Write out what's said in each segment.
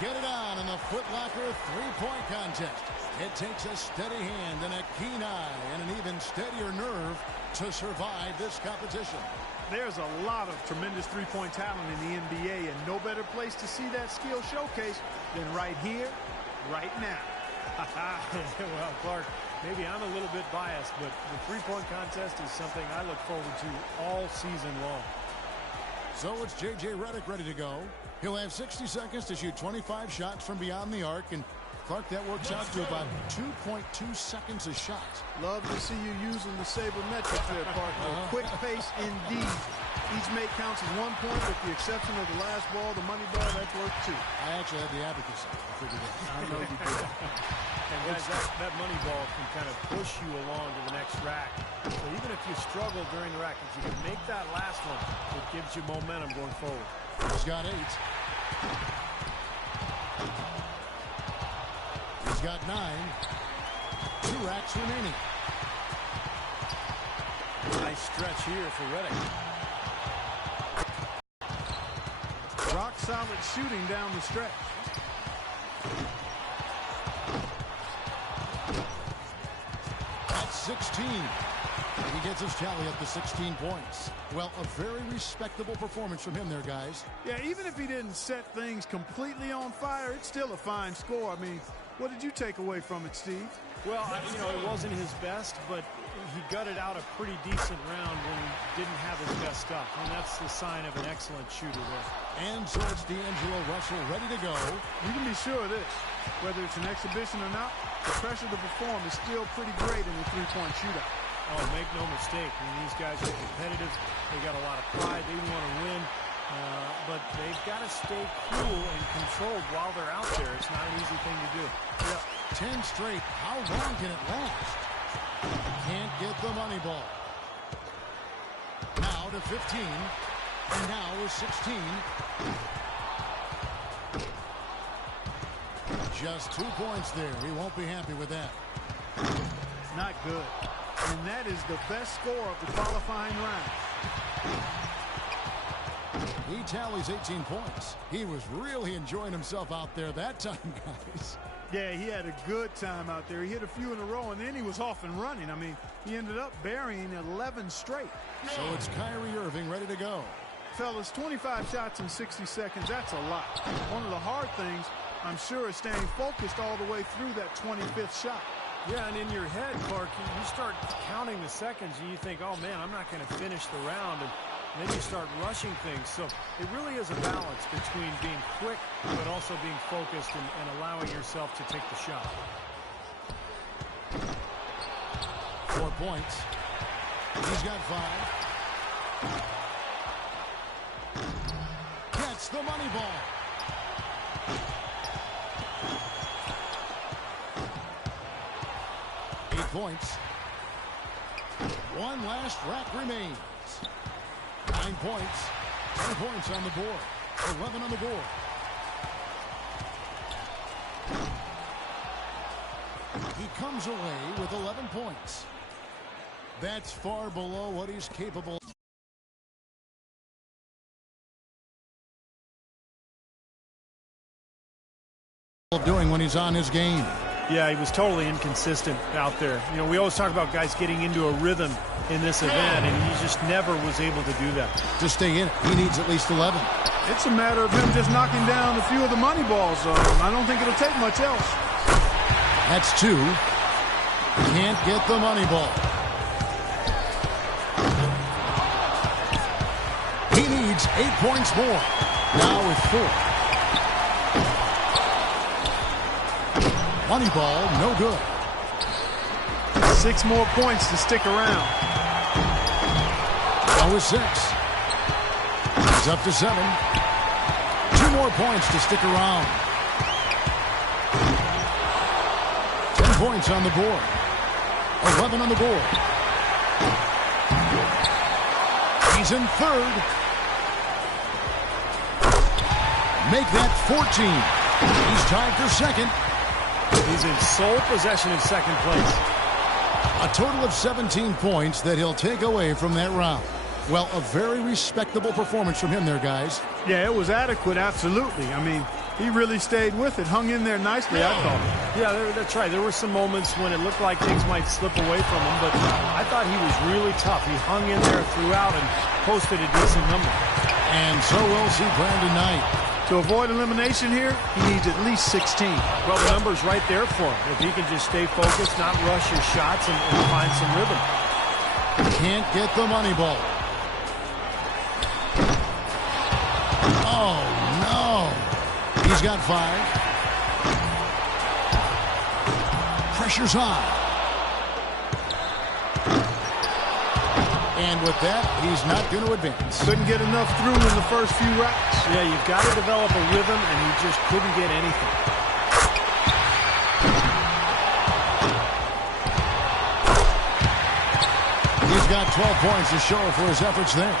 get it on in the Foot Locker three-point contest. It takes a steady hand and a keen eye and an even steadier nerve to survive this competition. There's a lot of tremendous three-point talent in the NBA, and no better place to see that skill showcase than right here, right now. Well, Clark, maybe I'm a little bit biased, but the three-point contest is something I look forward to all season long. So it's J.J. Redick ready to go. He'll have 60 seconds to shoot 25 shots from beyond the arc, and Clark, that works out to about 2.2 seconds a shot. Love to see you using the sabermetrics there, partner. Quick pace indeed. Each make counts as 1 point with the exception of the last ball, the money ball, that's worth 2. I actually had the advocacy. I figured that. I know you did. And guys, that money ball can kind of push you along to the next rack. So even if you struggle during the rack, if you can make that last one, it gives you momentum going forward. He's got 8. He's got 9. 2 racks remaining. Nice stretch here for Redick. Rock solid shooting down the stretch. That's 16. He gets his tally up to 16 points. Well, a very respectable performance from him there, guys. Yeah, even if he didn't set things completely on fire, it's still a fine score. I mean, what did you take away from it, Steve? Well, you know, it wasn't his best, but he gutted out a pretty decent round when he didn't have his best stuff. And that's the sign of an excellent shooter there. And so it's D'Angelo Russell ready to go. You can be sure of this. Whether it's an exhibition or not, the pressure to perform is still pretty great in the three-point shootout. Oh, make no mistake. I mean, these guys are competitive. They got a lot of pride. They want to win. But they've got to stay cool and controlled while they're out there. It's not an easy thing to do. Yep. 10 straight. How long can it last? Can't get the money ball. Now to 15. And now with 16. Just 2 points there. He won't be happy with that. Not good. And that is the best score of the qualifying round. He tallies 18 points. He was really enjoying himself out there that time, guys. Yeah, he had a good time out there. He hit a few in a row, and then he was off and running. I mean, he ended up burying 11 straight. So it's Kyrie Irving ready to go. Fellas, 25 shots in 60 seconds, that's a lot. One of the hard things, I'm sure, is staying focused all the way through that 25th shot. Yeah, and in your head, Clark, you start counting the seconds, and you think, oh, man, I'm not going to finish the round. And then you start rushing things. So it really is a balance between being quick but also being focused and allowing yourself to take the shot. 4 points. He's got 5. Gets the money ball. Points. One last rack remains. 9 points. 10 points on the board. 11 on the board. He comes away with 11 points. That's far below what he's capable of doing when he's on his game. Yeah, he was totally inconsistent out there. You know, we always talk about guys getting into a rhythm in this event, and he just never was able to do that. To stay in it, he needs at least 11. It's a matter of him just knocking down a few of the money balls. I don't think it'll take much else. That's 2. Can't get the money ball. He needs 8 points more. Now with 4. Money ball, no good. 6 more points to stick around. Now with 6. He's up to 7. 2 more points to stick around. 10 points on the board. 11 on the board. He's in 3rd. Make that 14. He's tied for 2nd. He's in sole possession of 2nd place. A total of 17 points that he'll take away from that round. Well, a very respectable performance from him there, guys. Yeah, it was adequate, absolutely. I mean, He really stayed with it, hung in there nicely, I thought. Yeah, that's right. There were some moments when it looked like things might slip away from him, but I thought he was really tough. He hung in there throughout and posted a decent number. And so we'll see Brandon Knight. To avoid elimination here, he needs at least 16. Well, the number's right there for him. If he can just stay focused, not rush his shots, and find some rhythm. Can't get the money ball. Oh, no. He's got 5. Pressure's on. And with that, he's not going to advance. Couldn't get enough through in the first few racks. Yeah, you've got to develop a rhythm, and he just couldn't get anything. He's got 12 points to show for his efforts there.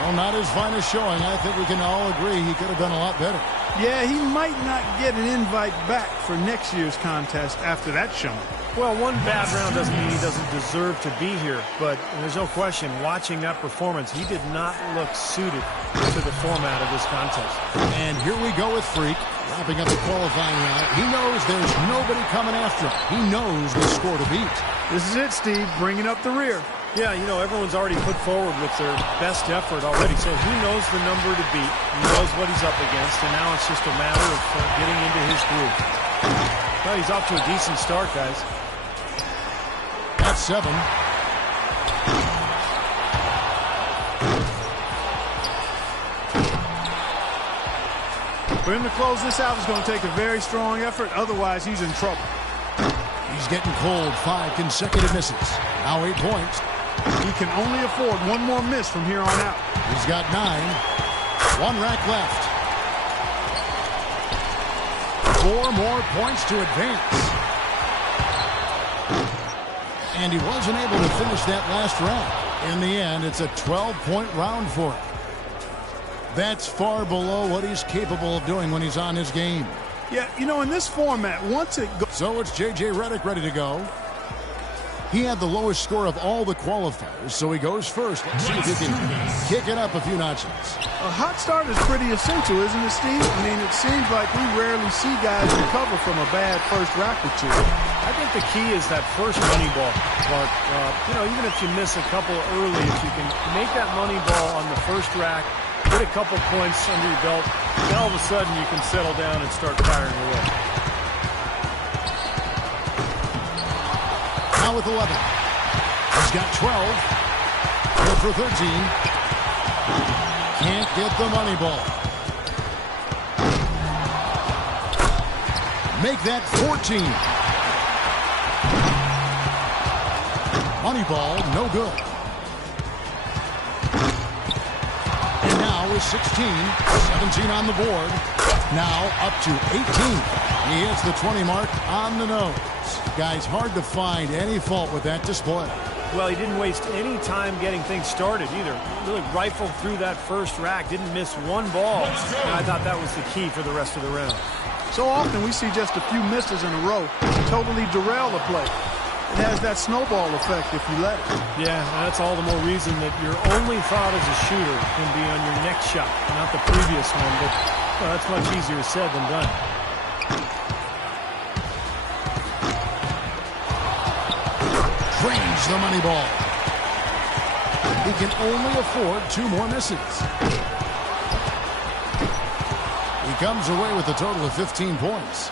Well, not his finest showing. I think we can all agree he could have done a lot better. Yeah, he might not get an invite back for next year's contest after that showing. Well, one bad round doesn't mean he doesn't deserve to be here, but there's no question, watching that performance, he did not look suited to the format of this contest. And here we go with Freak, wrapping up the qualifying round. He knows there's nobody coming after him. He knows the score to beat. This is it, Steve, bringing up the rear. Yeah, you know, everyone's already put forward with their best effort already, so he knows the number to beat. He knows what he's up against, and now it's just a matter of getting into his groove. Well, he's off to a decent start, guys. That's 7. For him to close this out is going to take a very strong effort. Otherwise, he's in trouble. He's getting cold. 5 consecutive misses. Now 8 points. He can only afford one more miss from here on out. He's got 9. 1 rack left. 4 more points to advance. And he wasn't able to finish that last round. In the end, it's a 12-point round for him. That's far below what he's capable of doing when he's on his game. Yeah, you know, in this format, once it goes... So it's J.J. Redick ready to go. He had the lowest score of all the qualifiers, so he goes first. Let's see if he can kick it up a few notches. A hot start is pretty essential, isn't it, Steve? I mean, it seems like we rarely see guys recover from a bad first rack or two. I think the key is that first money ball, Clark. You know, even if you miss a couple early, if you can make that money ball on the first rack, get a couple points under your belt, then all of a sudden you can settle down and start firing away. Now with 11. He's got 12. Good for 13. Can't get the money ball. Make that 14. Money ball, no good. And now with 16, 17 on the board. Now up to 18. He hits the 20 mark on the nose. Guys, hard to find any fault with that display. Well, he didn't waste any time getting things started either. Really rifled through that first rack, didn't miss one ball. And I thought that was the key for the rest of the round. So often we see just a few misses in a row totally derail the play. It has that snowball effect if you let it. Yeah, and that's all the more reason that your only thought as a shooter can be on your next shot, not the previous one. But well, that's much easier said than done. Drains the money ball. He can only afford 2 more misses. He comes away with a total of 15 points.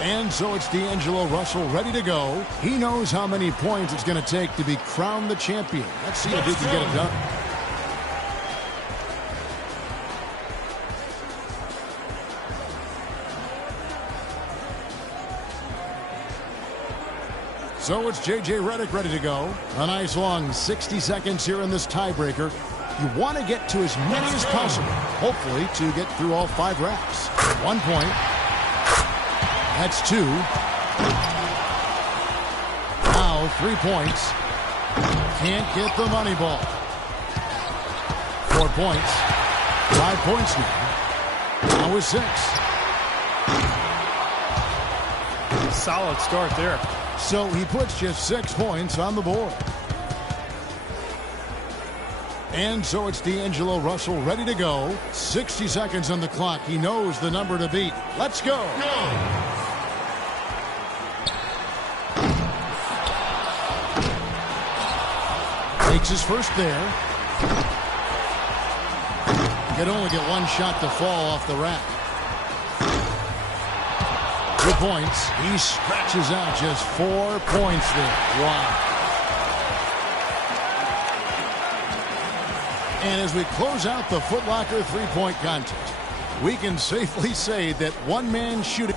And so it's D'Angelo Russell ready to go. He knows how many points it's going to take to be crowned the champion. Let's see if he can get it done. So it's J.J. Redick ready to go. A nice long 60 seconds here in this tiebreaker. You want to get to as many as possible, hopefully to get through all 5 racks. 1 point. That's 2. Now 3 points. Can't get the money ball. 4 points. 5 points now. Now with 6. Solid start there. So he puts just 6 points on the board. And so it's D'Angelo Russell ready to go. 60 seconds on the clock. He knows the number to beat. Let's go. Takes his first there. Can only get one shot to fall off the rack. Good points. He scratches out just 4 points there. Wow. And as we close out the Foot Locker three-point contest, we can safely say that one-man shooting.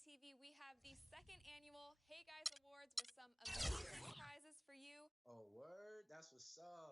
TV, we have the second annual Hey Guys Awards with some amazing prizes for you. Oh, word? That's what's up.